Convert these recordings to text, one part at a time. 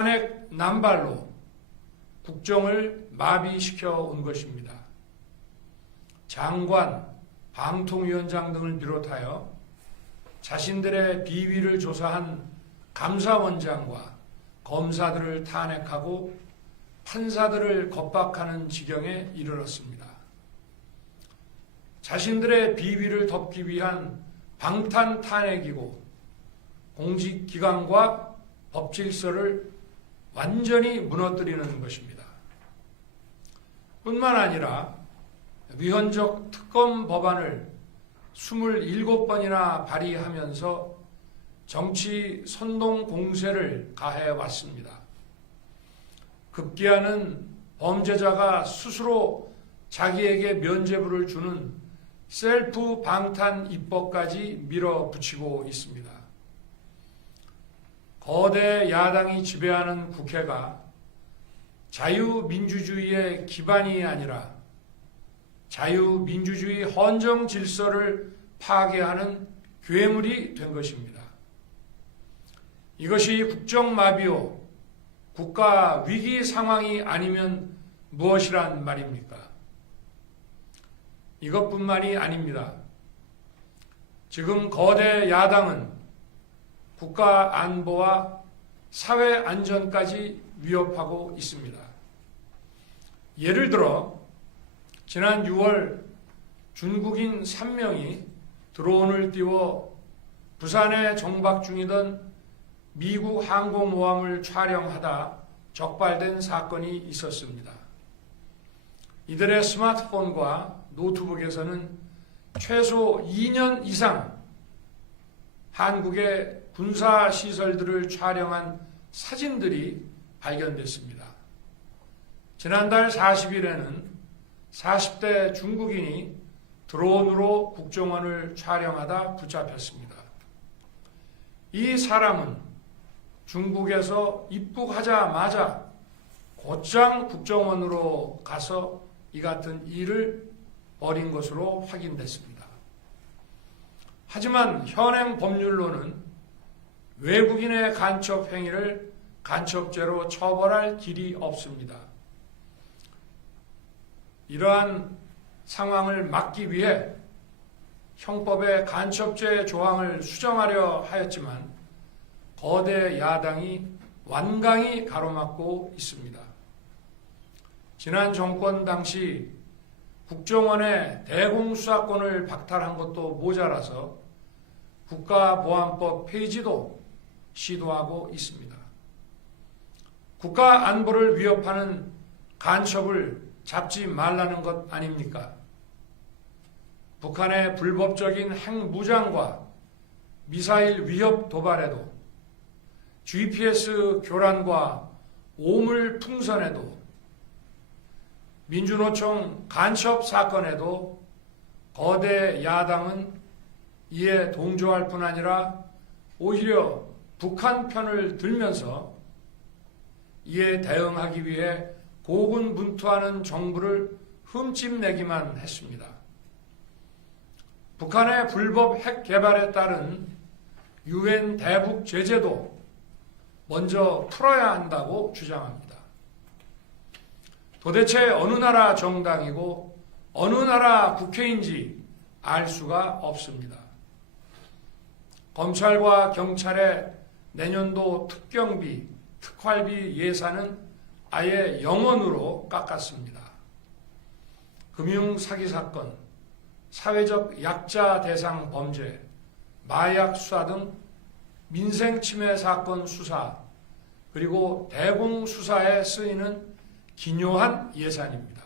탄핵 남발로 국정을 마비시켜 온 것입니다. 장관, 방통위원장 등을 비롯하여 자신들의 비위를 조사한 감사원장과 검사들을 탄핵하고 판사들을 겁박하는 지경에 이르렀습니다. 자신들의 비위를 덮기 위한 방탄 탄핵이고 공직기관과 법질서를 완전히 무너뜨리는 것입니다. 뿐만 아니라 위헌적 특검 법안을 27번이나 발의하면서 정치 선동 공세를 가해왔습니다. 급기야는 범죄자가 스스로 자기에게 면죄부를 주는 셀프 방탄 입법까지 밀어붙이고 있습니다. 거대 야당이 지배하는 국회가 자유민주주의의 기반이 아니라 자유민주주의 헌정 질서를 파괴하는 괴물이 된 것입니다. 이것이 국정마비요 국가 위기 상황이 아니면 무엇이란 말입니까? 이것뿐만이 아닙니다. 지금 거대 야당은 국가 안보와 사회 안전까지 위협하고 있습니다. 예를 들어 지난 6월 중국인 3명이 드론을 띄워 부산에 정박 중이던 미국 항공모함을 촬영하다 적발된 사건이 있었습니다. 이들의 스마트폰과 노트북에서는 최소 2년 이상 한국의 군사시설들을 촬영한 사진들이 발견됐습니다. 지난달 40일에는 40대 중국인이 드론으로 국정원을 촬영하다 붙잡혔습니다. 이 사람은 중국에서 입국하자마자 곧장 국정원으로 가서 이 같은 일을 벌인 것으로 확인됐습니다. 하지만 현행 법률로는 외국인의 간첩 행위를 간첩죄로 처벌할 길이 없습니다. 이러한 상황을 막기 위해 형법의 간첩죄 조항을 수정하려 하였지만 거대 야당이 완강히 가로막고 있습니다. 지난 정권 당시 국정원의 대공수사권을 박탈한 것도 모자라서 국가보안법 폐지도 시도하고 있습니다. 국가 안보를 위협하는 간첩을 잡지 말라는 것 아닙니까? 북한의 불법적인 핵무장과 미사일 위협 도발에도 GPS 교란과 오물 풍선에도 민주노총 간첩 사건에도 거대 야당은 이에 동조할 뿐 아니라 오히려 북한 편을 들면서 이에 대응하기 위해 고군분투하는 정부를 흠집내기만 했습니다. 북한의 불법 핵 개발에 따른 유엔 대북 제재도 먼저 풀어야 한다고 주장합니다. 도대체 어느 나라 정당이고 어느 나라 국회인지 알 수가 없습니다. 검찰과 경찰의 내년도 특경비, 특활비 예산은 아예 0원으로 깎았습니다. 금융사기 사건, 사회적 약자 대상 범죄, 마약 수사 등 민생침해 사건 수사, 그리고 대공수사에 쓰이는 기묘한 예산입니다.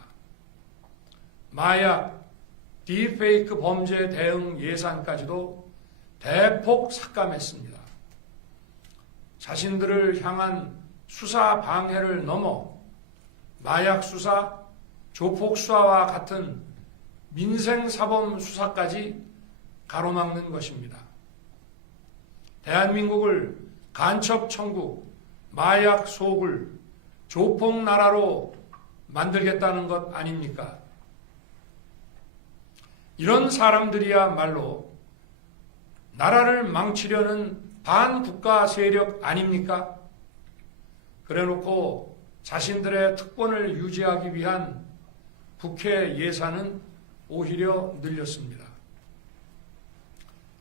마약, 딥페이크 범죄 대응 예산까지도 대폭 삭감했습니다. 자신들을 향한 수사 방해를 넘어 마약 수사, 조폭 수사와 같은 민생사범 수사까지 가로막는 것입니다. 대한민국을 간첩 천국, 마약 소굴, 조폭 나라로 만들겠다는 것 아닙니까? 이런 사람들이야말로 나라를 망치려는 반국가 세력 아닙니까? 그래놓고 자신들의 특권을 유지하기 위한 국회 예산은 오히려 늘렸습니다.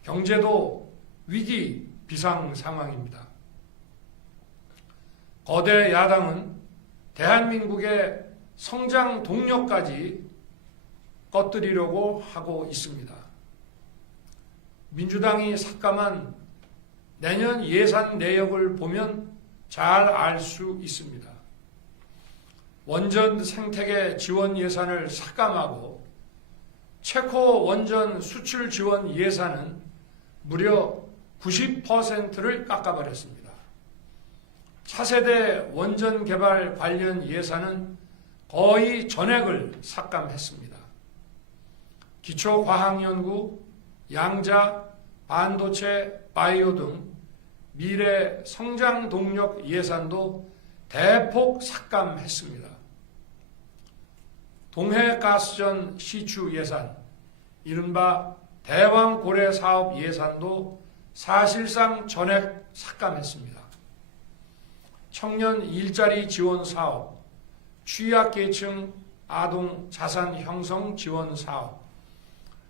경제도 위기 비상 상황입니다. 거대 야당은 대한민국의 성장 동력까지 꺼뜨리려고 하고 있습니다. 민주당이 삭감한 내년 예산 내역을 보면 잘 알 수 있습니다. 원전 생태계 지원 예산을 삭감하고 체코 원전 수출 지원 예산은 무려 90%를 깎아버렸습니다. 차세대 원전 개발 관련 예산은 거의 전액을 삭감했습니다. 기초과학연구, 양자, 반도체, 바이오 등 미래 성장 동력 예산도 대폭 삭감했습니다. 동해가스전 시추 예산, 이른바 대왕고래 사업 예산도 사실상 전액 삭감했습니다. 청년 일자리 지원 사업, 취약계층 아동 자산 형성 지원 사업,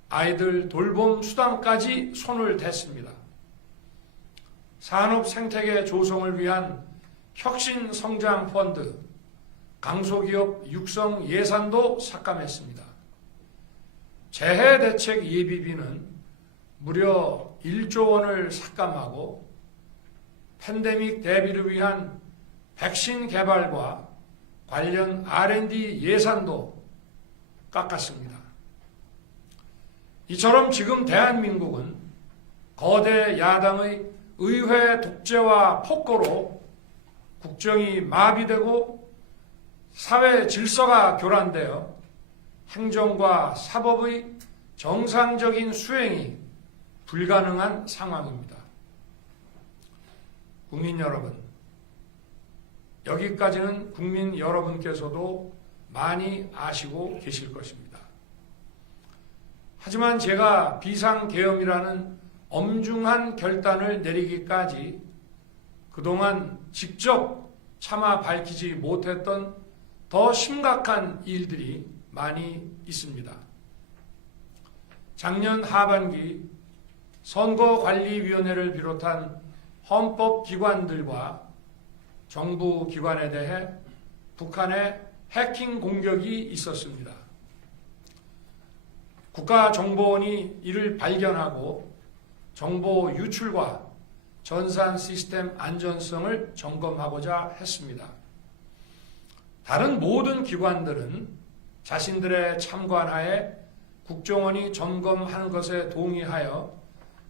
아이들 돌봄 수당까지 손을 댔습니다. 산업 생태계 조성을 위한 혁신 성장 펀드, 강소기업 육성 예산도 삭감했습니다. 재해 대책 예비비는 무려 1조 원을 삭감하고 팬데믹 대비를 위한 백신 개발과 관련 R&D 예산도 깎았습니다. 이처럼 지금 대한민국은 거대 야당의 의회 독재와 폭거로 국정이 마비되고 사회 질서가 교란되어 행정과 사법의 정상적인 수행이 불가능한 상황입니다. 국민 여러분, 여기까지는 국민 여러분께서도 많이 아시고 계실 것입니다. 하지만 제가 비상계엄이라는 엄중한 결단을 내리기까지 그동안 직접 차마 밝히지 못했던 더 심각한 일들이 많이 있습니다. 작년 하반기 선거관리위원회를 비롯한 헌법기관들과 정부기관에 대해 북한의 해킹 공격이 있었습니다. 국가정보원이 이를 발견하고 정보 유출과 전산 시스템 안전성을 점검하고자 했습니다. 다른 모든 기관들은 자신들의 참관하에 국정원이 점검하는 것에 동의하여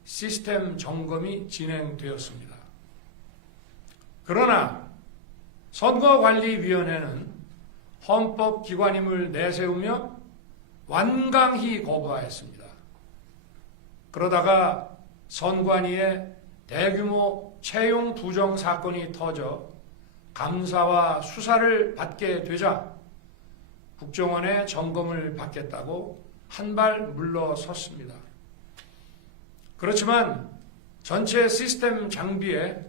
시스템 점검이 진행되었습니다. 그러나 선거관리위원회는 헌법기관임을 내세우며 완강히 거부하였습니다. 그러다가 선관위에 대규모 채용 부정 사건이 터져 감사와 수사를 받게 되자 국정원의 점검을 받겠다고 한 발 물러섰습니다. 그렇지만 전체 시스템 장비의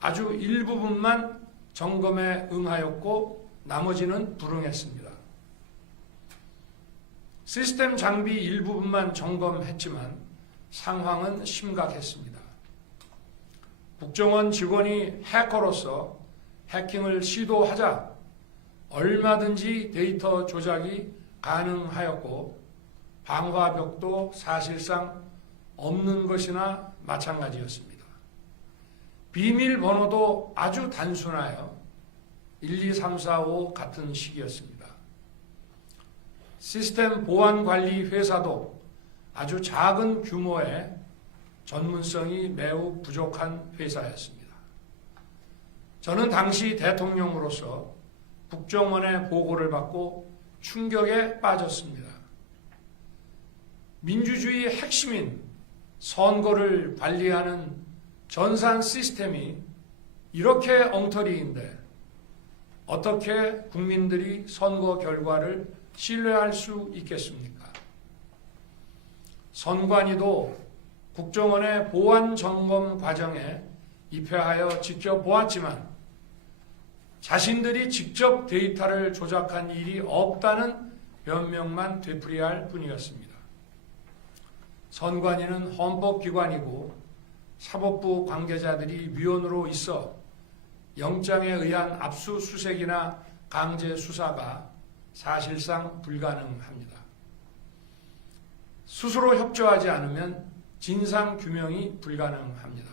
아주 일부분만 점검에 응하였고 나머지는 불응했습니다. 시스템 장비 일부분만 점검했지만 상황은 심각했습니다. 국정원 직원이 해커로서 해킹을 시도하자 얼마든지 데이터 조작이 가능하였고 방화벽도 사실상 없는 것이나 마찬가지였습니다. 비밀번호도 아주 단순하여 1, 2, 3, 4, 5 같은 식이었습니다. 시스템 보안관리 회사도 아주 작은 규모의 전문성이 매우 부족한 회사였습니다. 저는 당시 대통령으로서 국정원의 보고를 받고 충격에 빠졌습니다. 민주주의의 핵심인 선거를 관리하는 전산 시스템이 이렇게 엉터리인데 어떻게 국민들이 선거 결과를 신뢰할 수 있겠습니까? 선관위도 국정원의 보안 점검 과정에 입회하여 지켜보았지만 자신들이 직접 데이터를 조작한 일이 없다는 변명만 되풀이할 뿐이었습니다. 선관위는 헌법기관이고 사법부 관계자들이 위원으로 있어 영장에 의한 압수수색이나 강제 수사가 사실상 불가능합니다. 스스로 협조하지 않으면 진상규명이 불가능합니다.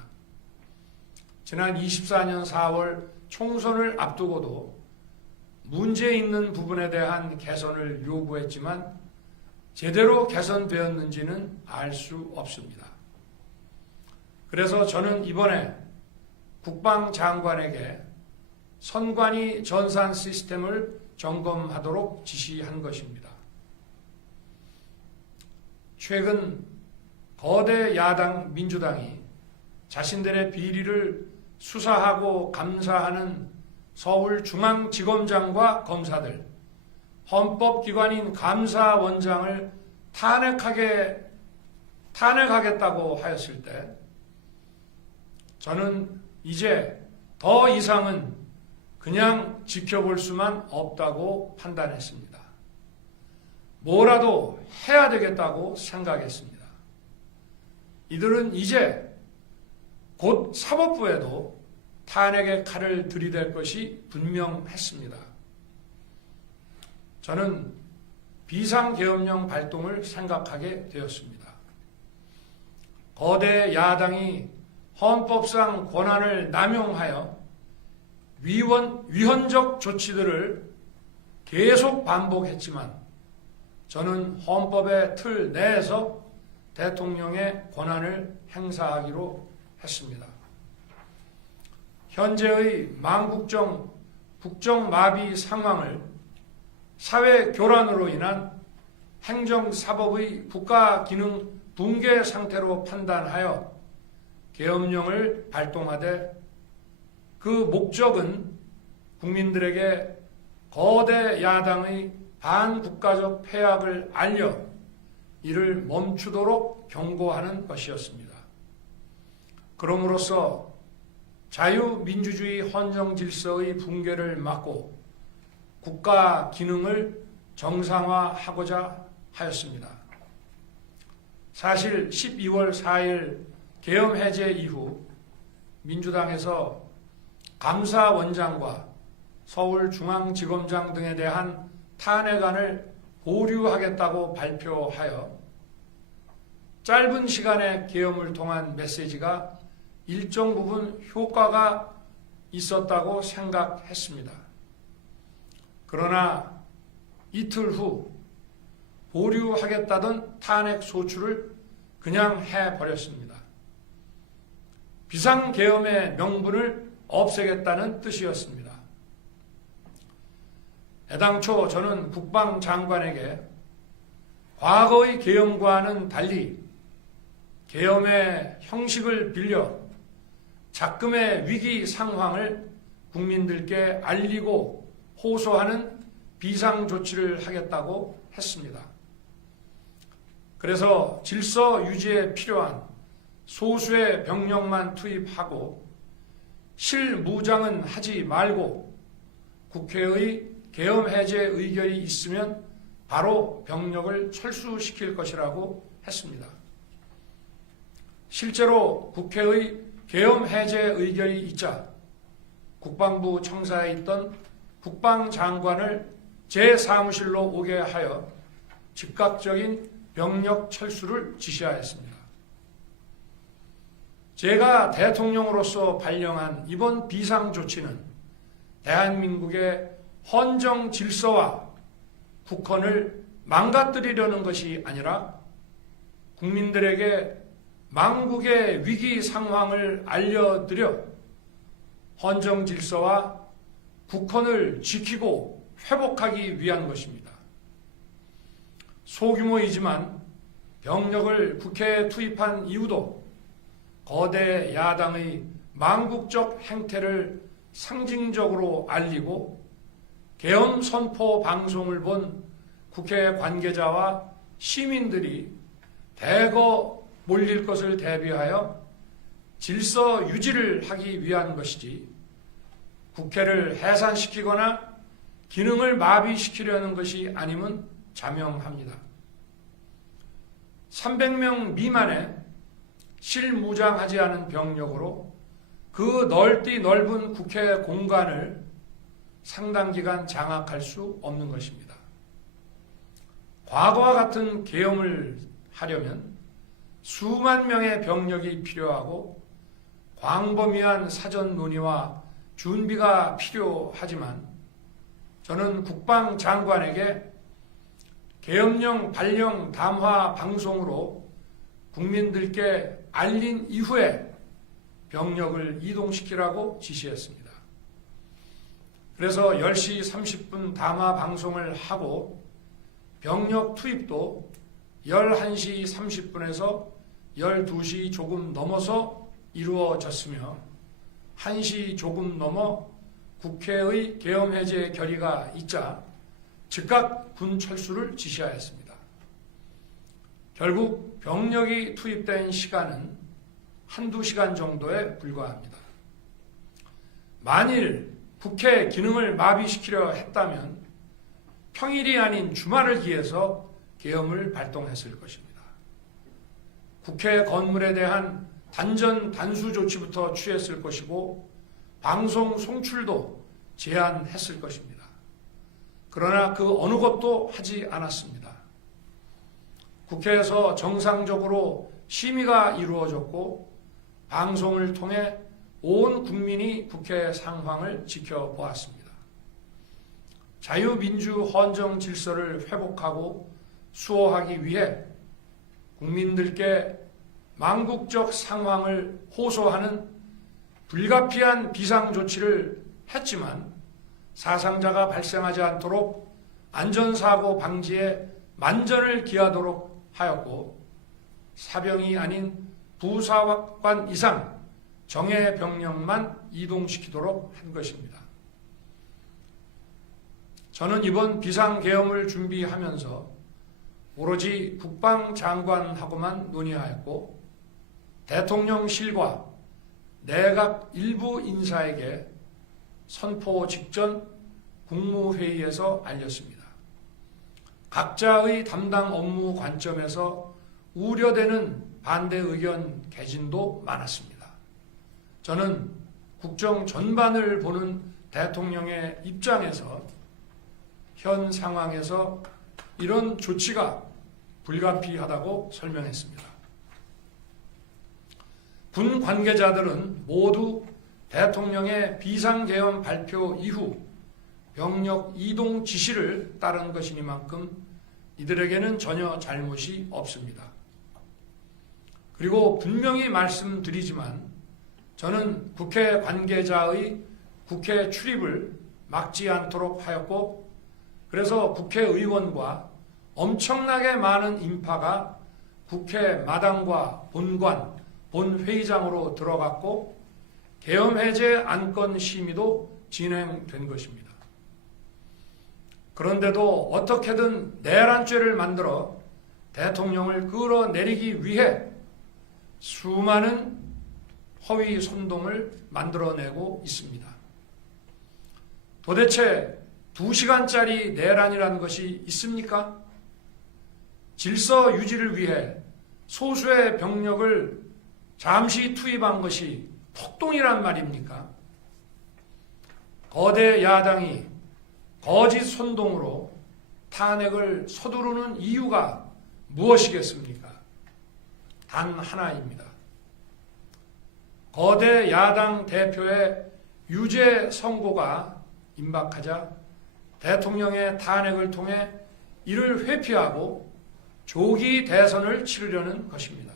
지난 24년 4월 총선을 앞두고도 문제 있는 부분에 대한 개선을 요구했지만 제대로 개선되었는지는 알 수 없습니다. 그래서 저는 이번에 국방장관에게 선관위 전산 시스템을 점검하도록 지시한 것입니다. 최근 거대 야당 민주당이 자신들의 비리를 수사하고 감사하는 서울중앙지검장과 검사들, 헌법기관인 감사원장을 탄핵하겠다고 하였을 때 저는 이제 더 이상은 그냥 지켜볼 수만 없다고 판단했습니다. 뭐라도 해야 되겠다고 생각했습니다. 이들은 이제 곧 사법부에도 탄핵의 칼을 들이댈 것이 분명했습니다. 저는 비상계엄령 발동을 생각하게 되었습니다. 거대 야당이 헌법상 권한을 남용하여 위헌적 조치들을 계속 반복했지만 저는 헌법의 틀 내에서 대통령의 권한을 행사하기로 했습니다. 현재의 망국정 국정마비 상황을 사회교란으로 인한 행정사법의 국가기능 붕괴 상태로 판단하여 계엄령을 발동하되 그 목적은 국민들에게 거대 야당의 반국가적 패악을 알려 이를 멈추도록 경고하는 것이었습니다. 그럼으로써 자유민주주의 헌정질서의 붕괴를 막고 국가 기능을 정상화하고자 하였습니다. 사실 12월 4일 계엄 해제 이후 민주당에서 감사원장과 서울중앙지검장 등에 대한 탄핵안을 보류하겠다고 발표하여 짧은 시간의 계엄을 통한 메시지가 일정 부분 효과가 있었다고 생각했습니다. 그러나 이틀 후 보류하겠다던 탄핵 소추를 그냥 해버렸습니다. 비상계엄의 명분을 없애겠다는 뜻이었습니다. 애당초 저는 국방장관에게 과거의 계엄과는 달리 계엄의 형식을 빌려 작금의 위기 상황을 국민들께 알리고 호소하는 비상조치를 하겠다고 했습니다. 그래서 질서 유지에 필요한 소수의 병력만 투입하고 실무장은 하지 말고 국회의 계엄 해제 의결이 있으면 바로 병력을 철수시킬 것이라고 했습니다. 실제로 국회의 계엄 해제 의결이 있자 국방부 청사에 있던 국방장관을 제 사무실로 오게 하여 즉각적인 병력 철수를 지시하였습니다. 제가 대통령으로서 발령한 이번 비상조치는 대한민국의 헌정 질서와 국헌을 망가뜨리려는 것이 아니라 국민들에게 망국의 위기 상황을 알려드려 헌정 질서와 국헌을 지키고 회복하기 위한 것입니다. 소규모이지만 병력을 국회에 투입한 이유도 거대 야당의 망국적 행태를 상징적으로 알리고 계엄 선포 방송을 본 국회 관계자와 시민들이 대거 몰릴 것을 대비하여 질서 유지를 하기 위한 것이지 국회를 해산시키거나 기능을 마비시키려는 것이 아님은 자명합니다. 300명 미만의 실무장하지 않은 병력으로 그 넓디 넓은 국회 공간을 상당 기간 장악할 수 없는 것입니다. 과거와 같은 계엄을 하려면 수만 명의 병력이 필요하고 광범위한 사전 논의와 준비가 필요하지만 저는 국방장관에게 계엄령 발령 담화 방송으로 국민들께 알린 이후에 병력을 이동시키라고 지시했습니다. 그래서 10시 30분 담화 방송을 하고 병력 투입도 11시 30분에서 12시 조금 넘어서 이루어졌으며 1시 조금 넘어 국회의 계엄 해제 결의가 있자 즉각 군 철수를 지시하였습니다. 결국 병력이 투입된 시간은 한두 시간 정도에 불과합니다. 만일 국회 기능을 마비시키려 했다면 평일이 아닌 주말을 기해서 계엄을 발동했을 것입니다. 국회 건물에 대한 단전 단수 조치부터 취했을 것이고 방송 송출도 제한했을 것입니다. 그러나 그 어느 것도 하지 않았습니다. 국회에서 정상적으로 심의가 이루어졌고 방송을 통해 온 국민이 국회 상황을 지켜보았습니다. 자유민주 헌정 질서를 회복하고 수호하기 위해 국민들께 망국적 상황을 호소하는 불가피한 비상조치를 했지만 사상자가 발생하지 않도록 안전사고 방지에 만전을 기하도록 하였고 사병이 아닌 부사관 이상 정예 병력만 이동시키도록 한 것입니다. 저는 이번 비상계엄을 준비하면서 오로지 국방장관하고만 논의하였고 대통령실과 내각 일부 인사에게 선포 직전 국무회의에서 알렸습니다. 각자의 담당 업무 관점에서 우려되는 반대 의견 개진도 많았습니다. 저는 국정 전반을 보는 대통령의 입장에서 현 상황에서 이런 조치가 불가피하다고 설명했습니다. 군 관계자들은 모두 대통령의 비상계엄 발표 이후 병력 이동 지시를 따른 것이니만큼 이들에게는 전혀 잘못이 없습니다. 그리고 분명히 말씀드리지만 저는 국회 관계자의 국회 출입을 막지 않도록 하였고 그래서 국회의원과 엄청나게 많은 인파가 국회 마당과 본관, 본회의장으로 들어갔고 계엄 해제 안건 심의도 진행된 것입니다. 그런데도 어떻게든 내란죄를 만들어 대통령을 끌어내리기 위해 수많은 허위 선동을 만들어내고 있습니다. 도대체 2시간짜리 내란이라는 것이 있습니까? 질서 유지를 위해 소수의 병력을 잠시 투입한 것이 폭동이란 말입니까? 거대 야당이 거짓 선동으로 탄핵을 서두르는 이유가 무엇이겠습니까? 단 하나입니다. 거대 야당 대표의 유죄 선고가 임박하자 대통령의 탄핵을 통해 이를 회피하고 조기 대선을 치르려는 것입니다.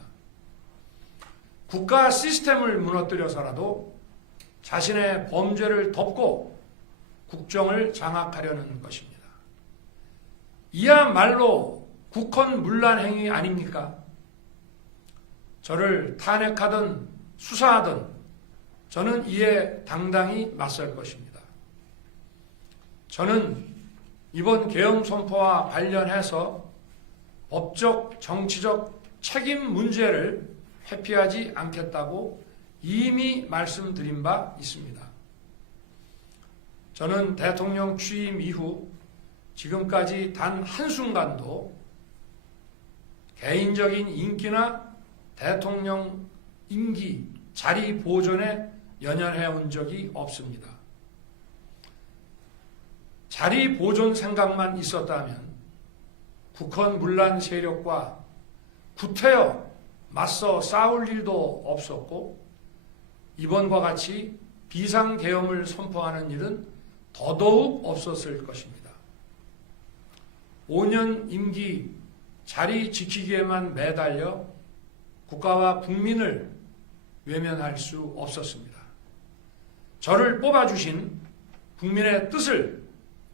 국가 시스템을 무너뜨려서라도 자신의 범죄를 덮고 국정을 장악하려는 것입니다. 이야말로 국헌문란 행위 아닙니까? 저를 탄핵하든 수사하든 저는 이에 당당히 맞설 것입니다. 저는 이번 계엄 선포와 관련해서 법적, 정치적 책임 문제를 회피하지 않겠다고 이미 말씀드린 바 있습니다. 저는 대통령 취임 이후 지금까지 단 한순간도 개인적인 인기나 대통령 임기 자리 보존에 연연해 온 적이 없습니다. 자리 보존 생각만 있었다면 국헌 문란 세력과 구태여 맞서 싸울 일도 없었고 이번과 같이 비상계엄을 선포하는 일은 더더욱 없었을 것입니다. 5년 임기 자리 지키기에만 매달려 국가와 국민을 외면할 수 없었습니다. 저를 뽑아주신 국민의 뜻을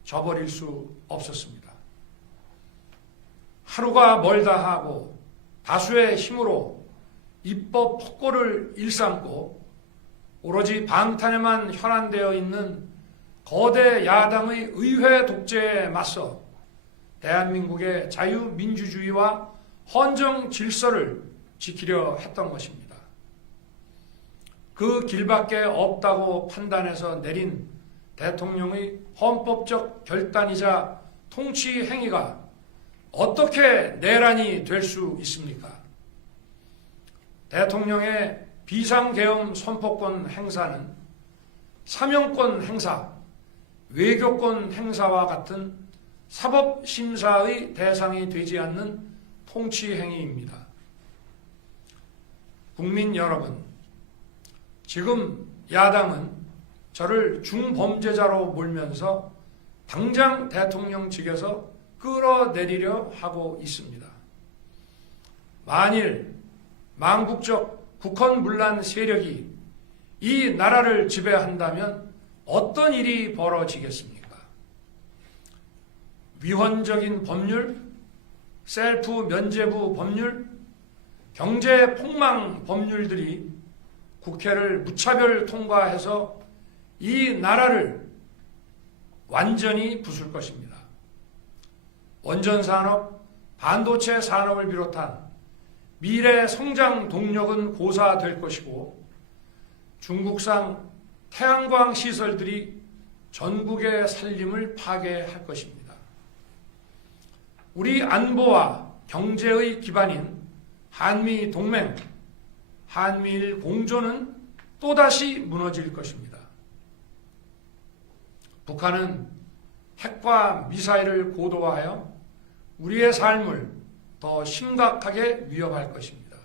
저버릴 수 없었습니다. 하루가 멀다 하고 다수의 힘으로 입법 폭고를 일삼고 오로지 방탄에만 혈안되어 있는 거대 야당의 의회 독재에 맞서 대한민국의 자유민주주의와 헌정 질서를 지키려 했던 것입니다. 그 길밖에 없다고 판단해서 내린 대통령의 헌법적 결단이자 통치 행위가 어떻게 내란이 될 수 있습니까? 대통령의 비상계엄 선포권 행사는 사명권 행사, 외교권 행사와 같은 사법심사의 대상이 되지 않는 통치 행위입니다. 국민 여러분, 지금 야당은 저를 중범죄자로 몰면서 당장 대통령직에서 끌어내리려 하고 있습니다. 만일 망국적 국헌문란 세력이 이 나라를 지배한다면 어떤 일이 벌어지겠습니까? 위헌적인 법률, 셀프 면죄부 법률, 경제 폭망 법률들이 국회를 무차별 통과해서 이 나라를 완전히 부술 것입니다. 원전산업, 반도체 산업을 비롯한 미래 성장 동력은 고사될 것이고 중국산 태양광 시설들이 전국의 살림을 파괴할 것입니다. 우리 안보와 경제의 기반인 한미 동맹, 한미일 공조는 또다시 무너질 것입니다. 북한은 핵과 미사일을 고도화하여 우리의 삶을 더 심각하게 위협할 것입니다.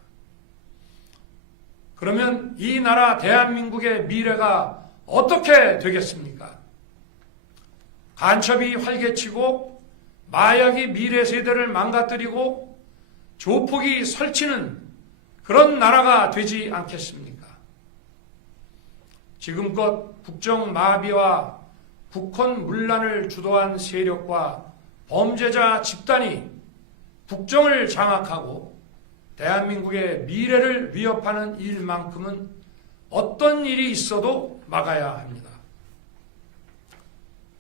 그러면 이 나라 대한민국의 미래가 어떻게 되겠습니까? 간첩이 활개치고 마약이 미래 세대를 망가뜨리고 조폭이 설치는 그런 나라가 되지 않겠습니까? 지금껏 국정마비와 국헌문란을 주도한 세력과 범죄자 집단이 국정을 장악하고 대한민국의 미래를 위협하는 일만큼은 어떤 일이 있어도 막아야 합니다.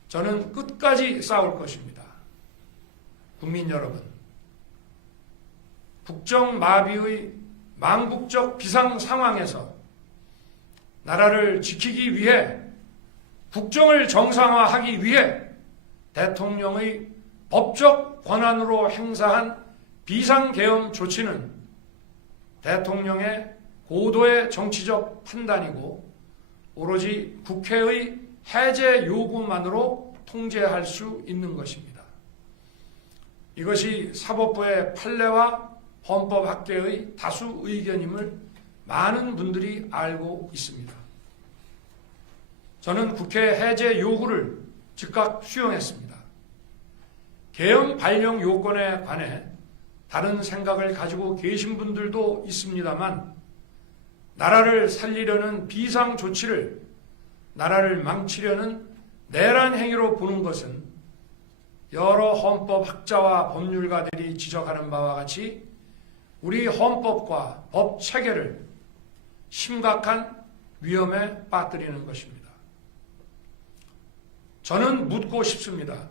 저는 끝까지 싸울 것입니다. 국민 여러분, 국정마비의 망국적 비상 상황에서 나라를 지키기 위해 국정을 정상화하기 위해 대통령의 법적 권한으로 행사한 비상계엄 조치는 대통령의 고도의 정치적 판단이고 오로지 국회의 해제 요구만으로 통제할 수 있는 것입니다. 이것이 사법부의 판례와 헌법학계의 다수 의견임을 많은 분들이 알고 있습니다. 저는 국회 해제 요구를 즉각 수용했습니다. 계엄 발령 요건에 관해 다른 생각을 가지고 계신 분들도 있습니다만 나라를 살리려는 비상 조치를 나라를 망치려는 내란 행위로 보는 것은 여러 헌법학자와 법률가들이 지적하는 바와 같이 우리 헌법과 법 체계를 심각한 위험에 빠뜨리는 것입니다. 저는 묻고 싶습니다.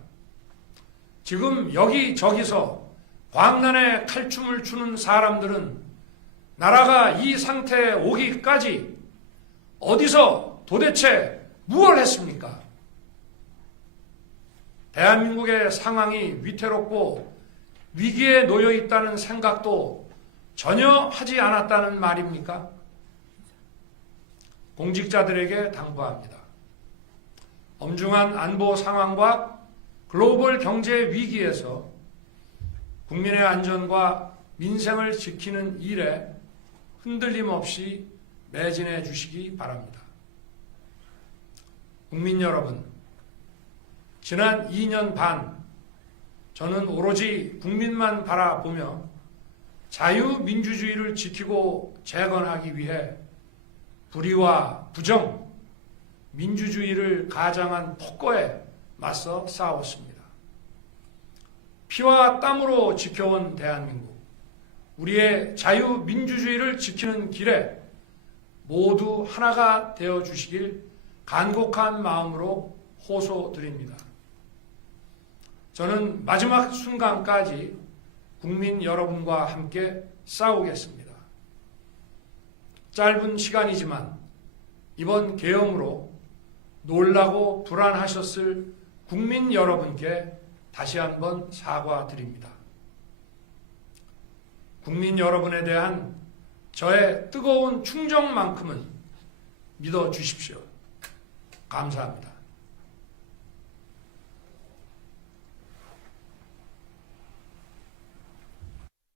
지금 여기저기서 광란에 칼춤을 추는 사람들은 나라가 이 상태에 오기까지 어디서 도대체 무엇을 했습니까? 대한민국의 상황이 위태롭고 위기에 놓여 있다는 생각도 전혀 하지 않았다는 말입니까? 공직자들에게 당부합니다. 엄중한 안보 상황과 글로벌 경제 위기에서 국민의 안전과 민생을 지키는 일에 흔들림 없이 매진해 주시기 바랍니다. 국민 여러분, 지난 2년 반 저는 오로지 국민만 바라보며 자유민주주의를 지키고 재건하기 위해 불의와 부정, 민주주의를 가장한 폭거에 맞서 싸웠습니다. 피와 땀으로 지켜온 대한민국, 우리의 자유민주주의를 지키는 길에 모두 하나가 되어주시길 간곡한 마음으로 호소드립니다. 저는 마지막 순간까지 국민 여러분과 함께 싸우겠습니다. 짧은 시간이지만 이번 계엄으로 놀라고 불안하셨을 국민 여러분께 다시 한번 사과드립니다. 국민 여러분에 대한 저의 뜨거운 충정만큼은 믿어주십시오. 감사합니다.